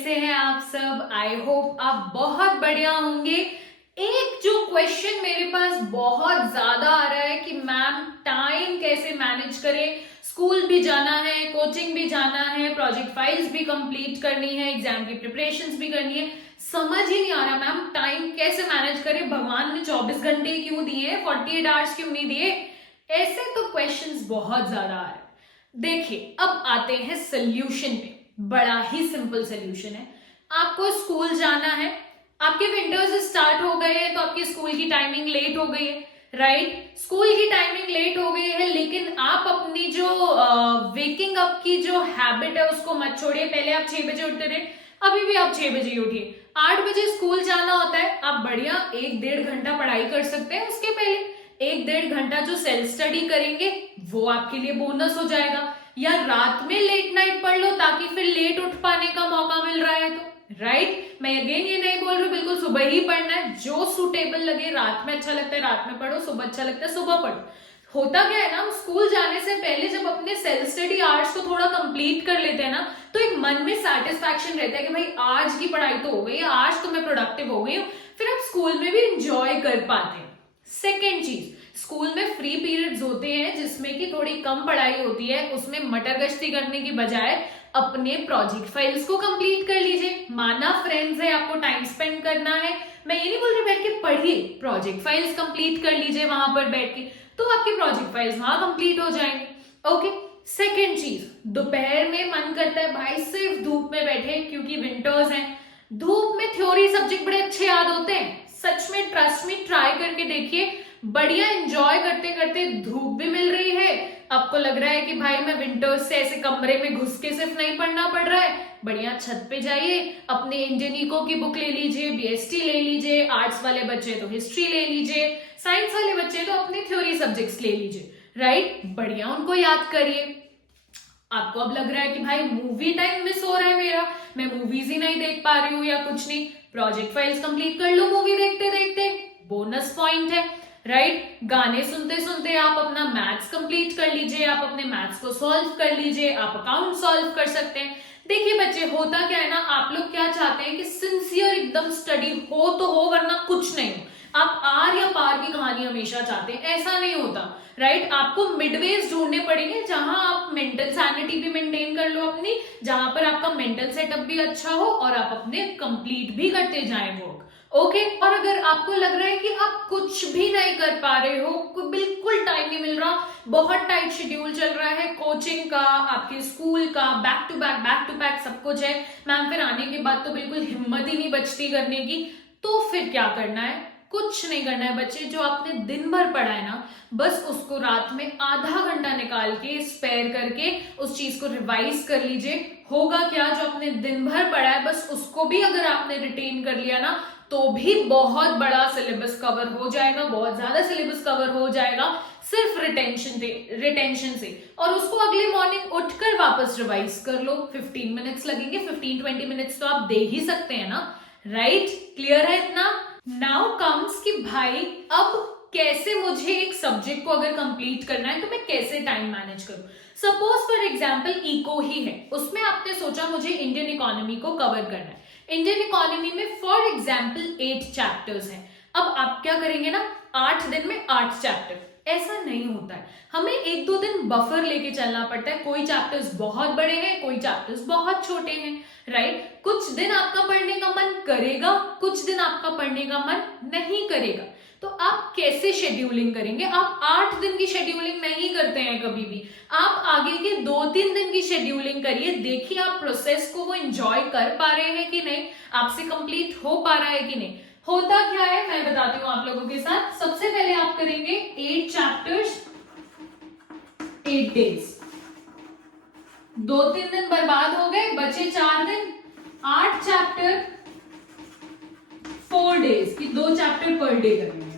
कैसे हैं आप सब? आई होप आप बहुत बढ़िया होंगे। एक जो क्वेश्चन मेरे पास बहुत ज्यादा आ रहा है कि मैम टाइम कैसे मैनेज करें, स्कूल भी जाना है, कोचिंग भी जाना है, प्रोजेक्ट फाइल्स भी कंप्लीट करनी है, एग्जाम की प्रिपरेशंस भी करनी है, समझ ही नहीं आ रहा मैम टाइम कैसे मैनेज करें। भगवान ने 24 घंटे क्यों दिए, 48 आवर्स क्यों नहीं दिए? ऐसे तो क्वेश्चंस बहुत ज्यादा आ रहे हैं। देखिए अब आते हैं सोल्यूशन पे। बड़ा ही सिंपल सोल्यूशन है। आपको स्कूल जाना है, आपके विंटर्स स्टार्ट हो गए हैं तो आपकी स्कूल की टाइमिंग लेट हो गई है, राइट? स्कूल की टाइमिंग लेट हो गई है, लेकिन आप अपनी जो वेकिंग अप की जो हैबिट है उसको मत छोड़िए। पहले आप 6 बजे उठते रहे, अभी भी आप 6 बजे उठिए। 8 बजे स्कूल जाना होता है, आप बढ़िया 1-1.5 घंटा पढ़ाई कर सकते हैं। उसके पहले 1-1.5 घंटा जो सेल्फ स्टडी करेंगे वो आपके लिए बोनस हो जाएगा। या रात में लेट नाइट पढ़ लो ताकि फिर लेट उठ पाने का मौका मिल रहा है तो, राइट? मैं अगेन ये नहीं बोल रही हूँ बिल्कुल सुबह ही पढ़ना है, जो सुटेबल लगे। रात में अच्छा लगता है रात में पढ़ो, सुबह अच्छा लगता है सुबह पढ़ो। होता क्या है ना, हम स्कूल जाने से पहले जब अपने सेल्फ स्टडी आवर्स को थोड़ा कंप्लीट कर लेते हैं ना, तो एक मन में सेटिस्फैक्शन रहता है कि भाई आज की पढ़ाई तो हो गई, आज तो मैं प्रोडक्टिव हो गई हूँ। फिर आप स्कूल में भी इंजॉय कर पाते हैं। सेकेंड चीज, स्कूल में फ्री पीरियड्स होते हैं जिसमें कि थोड़ी कम पढ़ाई होती है, उसमें मटर गश्ती करने की बजाय अपने प्रोजेक्ट फाइल्स को कंप्लीट कर लीजिए। माना फ्रेंड्स है, आपको टाइम स्पेंड करना है, मैं ये नहीं बोल रही बैठ के पढ़िए, प्रोजेक्ट फाइल्स कंप्लीट कर लीजिए वहां पर बैठ के, तो आपके प्रोजेक्ट फाइल्स वहां कंप्लीट हो जाएंगे। ओके। सेकेंड चीज, दोपहर में मन करता है भाई सिर्फ धूप में बैठे, क्योंकि विंटर्स हैं, धूप में थ्योरी सब्जेक्ट बड़े अच्छे याद होते हैं। सच में ट्रस्ट में ट्राई करके देखिए, बढ़िया एंजॉय करते करते धूप भी मिल रही है, आपको लग रहा है कि भाई मैं विंटर्स से ऐसे कमरे में घुस के सिर्फ नहीं पढ़ना पड़ रहा है, बढ़िया छत पे जाइए, अपने इंडियन इको की बुक ले लीजिए, बीएसटी ले लीजिए, आर्ट्स वाले बच्चे तो हिस्ट्री ले लीजिए, साइंस वाले बच्चे तो अपने थ्योरी सब्जेक्ट्स ले लीजिए, राइट? बढ़िया उनको याद करिए। आपको अब लग रहा है कि भाई मूवी टाइम मिस हो रहा है मेरा, मैं मूवीज ही नहीं देख पा रही हूँ या कुछ नहीं, प्रोजेक्ट फाइल्स कंप्लीट कर लो मूवी देखते देखते, बोनस पॉइंट है, राइट? गाने सुनते सुनते आप अपना मैथ्स कंप्लीट कर लीजिए, आप अपने मैथ्स को सॉल्व कर लीजिए, आप अकाउंट सॉल्व कर सकते हैं। देखिए बच्चे, होता क्या है ना, आप लोग क्या चाहते हैं कि सिंसियर एकदम स्टडी हो तो हो, वरना कुछ नहीं हो। आप आर या पार की कहानी हमेशा चाहते हैं, ऐसा नहीं होता, राइट? आपको मिडवेज ढूंढने पड़ेंगे जहां आप मेंटल सैनिटी भी मेंटेन कर लो अपनी, जहां पर आपका मेंटल सेटअप भी अच्छा हो और आप अपने कंप्लीट भी करते जाएं वर्क। ओके। और अगर आपको लग रहा है कि आप कुछ भी नहीं कर पा रहे हो, बिल्कुल टाइम नहीं मिल रहा, बहुत टाइट शेड्यूल चल रहा है, कोचिंग का, आपके स्कूल का, बैक टू बैक सब कुछ है मैम, फिर आने के बाद तो बिल्कुल हिम्मत ही नहीं बचती करने की, तो फिर क्या करना है? कुछ नहीं करना है बच्चे, जो आपने दिन भर पढ़ा है ना, बस उसको रात में आधा घंटा निकाल के स्पेयर करके उस चीज को रिवाइज कर लीजिए। होगा क्या, जो आपने दिन भर पढ़ा है बस उसको भी अगर आपने रिटेन कर लिया ना, तो भी बहुत बड़ा सिलेबस कवर हो जाएगा, बहुत ज्यादा सिलेबस कवर हो जाएगा सिर्फ रिटेंशन से। और उसको अगले मॉर्निंग उठकर वापस रिवाइज कर लो। 15 मिनट्स लगेंगे, 15-20 मिनट्स तो आप दे ही सकते हैं ना, राइट? क्लियर है इतना? नाउ कम्स कि भाई अब कैसे मुझे एक सब्जेक्ट को अगर कंप्लीट करना है तो मैं कैसे टाइम मैनेज करूं। सपोज फॉर एग्जांपल इको ही है, उसमें आपने सोचा मुझे इंडियन इकोनॉमी को कवर करना है। इंडियन इकोनॉमी में फॉर एग्जांपल 8 चैप्टर्स हैं। अब आप क्या करेंगे ना, 8 दिन में 8 चैप्टर, ऐसा नहीं होता है, हमें 1-2 दिन बफर लेके चलना पड़ता है। कोई चैप्टर्स बहुत बड़े हैं, कोई चैप्टर्स बहुत छोटे हैं, राइट? कुछ दिन आपका पढ़ने का मन करेगा, कुछ दिन आपका पढ़ने का मन नहीं करेगा, तो आप कैसे शेड्यूलिंग करेंगे? आप 8 दिन की शेड्यूलिंग नहीं करते हैं कभी भी, आप आगे के 2-3 दिन की शेड्यूलिंग करिए। देखिए आप प्रोसेस को वो एंजॉय कर पा रहे हैं कि नहीं, आपसे कंप्लीट हो पा रहा है कि नहीं। होता क्या है मैं बताती हूँ आप लोगों के साथ। सबसे पहले आप करेंगे 8 चैप्टर्स 8 डेज, 2-3 दिन बर्बाद हो गए, बचे 4 दिन, 8 चैप्टर 4 डेज की 2 चैप्टर पर डे करेंगे,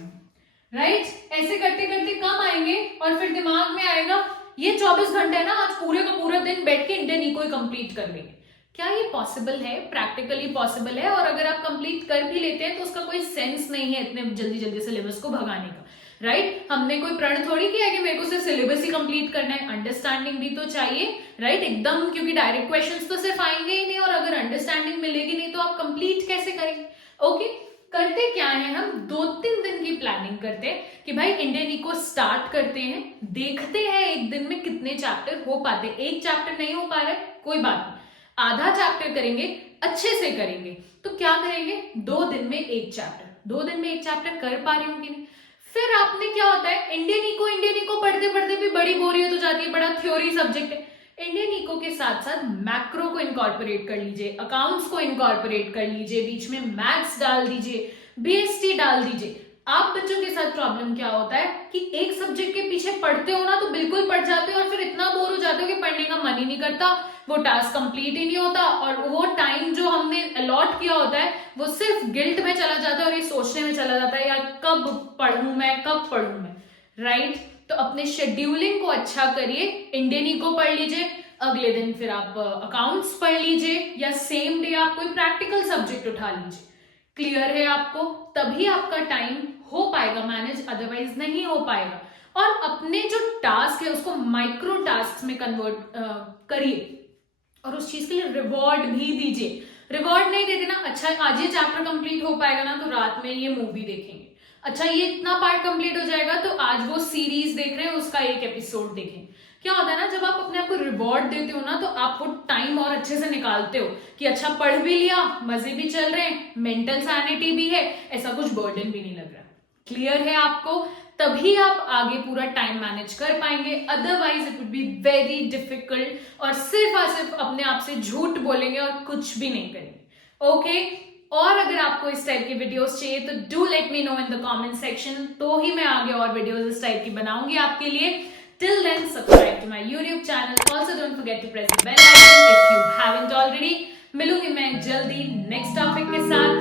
राइट? ऐसे करते करते कम आएंगे और फिर दिमाग में आएगा ये 24 घंटे है ना, आज पूरे का पूरा दिन बैठ के इंडियन इको कंप्लीट कर लेंगे। क्या ये पॉसिबल है? प्रैक्टिकली पॉसिबल है, और अगर आप कंप्लीट कर भी लेते हैं तो उसका कोई सेंस नहीं है इतने जल्दी जल्दी सिलेबस को भगाने का, राइट? हमने कोई प्रण थोड़ी किया कि मेरे को सिर्फ सिलेबस ही कंप्लीट करना है, अंडरस्टैंडिंग भी तो चाहिए, राइट? एकदम, क्योंकि डायरेक्ट क्वेश्चंस तो सिर्फ आएंगे ही नहीं, और अगर अंडरस्टैंडिंग मिलेगी नहीं तो आप कंप्लीट कैसे करेंगे? ओके, करते क्या है, हम 2-3 दिन की प्लानिंग करते हैं कि भाई इंडियन इको स्टार्ट करते हैं, देखते हैं एक दिन में कितने चैप्टर हो पाते। एक चैप्टर नहीं हो पा रहा है, कोई बात नहीं, आधा चैप्टर करेंगे, अच्छे से करेंगे। तो क्या करेंगे, 2 दिन में एक चैप्टर, 2 दिन में एक चैप्टर कर पा रही हूँ कि नहीं। फिर आपने क्या होता है, इंडियन इको पढ़ते पढ़ते भी बड़ी बोरियत हो जाती है, बड़ा थ्योरी सब्जेक्ट है। इंडियन इको के साथ साथ मैक्रो को इनकॉर्पोरेट कर लीजिए, अकाउंट्स को इनकॉर्पोरेट कर लीजिए, बीच में मैथ्स डाल दीजिए, बीएसटी डाल दीजिए। आप बच्चों के साथ प्रॉब्लम क्या होता है कि एक सब्जेक्ट के पीछे पढ़ते हो ना तो बिल्कुल पढ़ जाते हो और फिर इतना बोर हो जाते हो कि पढ़ने का मन ही नहीं करता, वो टास्क कंप्लीट ही नहीं होता और वो टाइम जो हमने अलॉट किया होता है वो सिर्फ गिल्ट में चला जाता है और ये सोचने में चला जाता है यार कब पढ़ूं मैं, कब पढ़ूं मैं, राइट। तो अपने शेड्यूलिंग को अच्छा करिए, इंडियन इको पढ़ लीजिए, अगले दिन फिर आप अकाउंट्स पढ़ लीजिए या सेम डे आप कोई प्रैक्टिकल सब्जेक्ट उठा लीजिए। क्लियर है आपको? तभी आपका टाइम हो पाएगा मैनेज, अदरवाइज नहीं हो पाएगा। और अपने जो टास्क है उसको माइक्रो टास्क में कन्वर्ट करिए और उस चीज के लिए रिवॉर्ड भी दीजिए। रिवॉर्ड नहीं देते ना, अच्छा आज ये चैप्टर कंप्लीट हो पाएगा ना तो रात में ये मूवी देखेंगे, अच्छा ये इतना पार्ट कंप्लीट हो जाएगा तो आज वो सीरीज देख रहे हैं उसका एक एपिसोड देखें। क्या होता है ना, जब आप अपने आप को रिवॉर्ड देते हो ना तो आप वो टाइम और अच्छे से निकालते हो कि अच्छा पढ़ भी लिया, मजे भी चल रहे हैं, मेंटल सैनिटी भी है, ऐसा कुछ बर्डन भी नहीं लग रहा। क्लियर है आपको? तभी आप आगे पूरा टाइम मैनेज कर पाएंगे, otherwise it would be very difficult और सिर्फ अपने आप से झूठ बोलेंगे और कुछ भी नहीं करेंगे। ओके, और अगर आपको इस टाइप की वीडियोस चाहिए तो do let me know in the comment section, तो ही मैं आगे और वीडियोस इस टाइप की बनाऊंगी आपके लिए। Till then, subscribe to my YouTube channel. Also, don't forget to press the bell icon if you haven't already. मिलूंगी मैं जल्दी नेक्स्ट टॉपिक के साथ।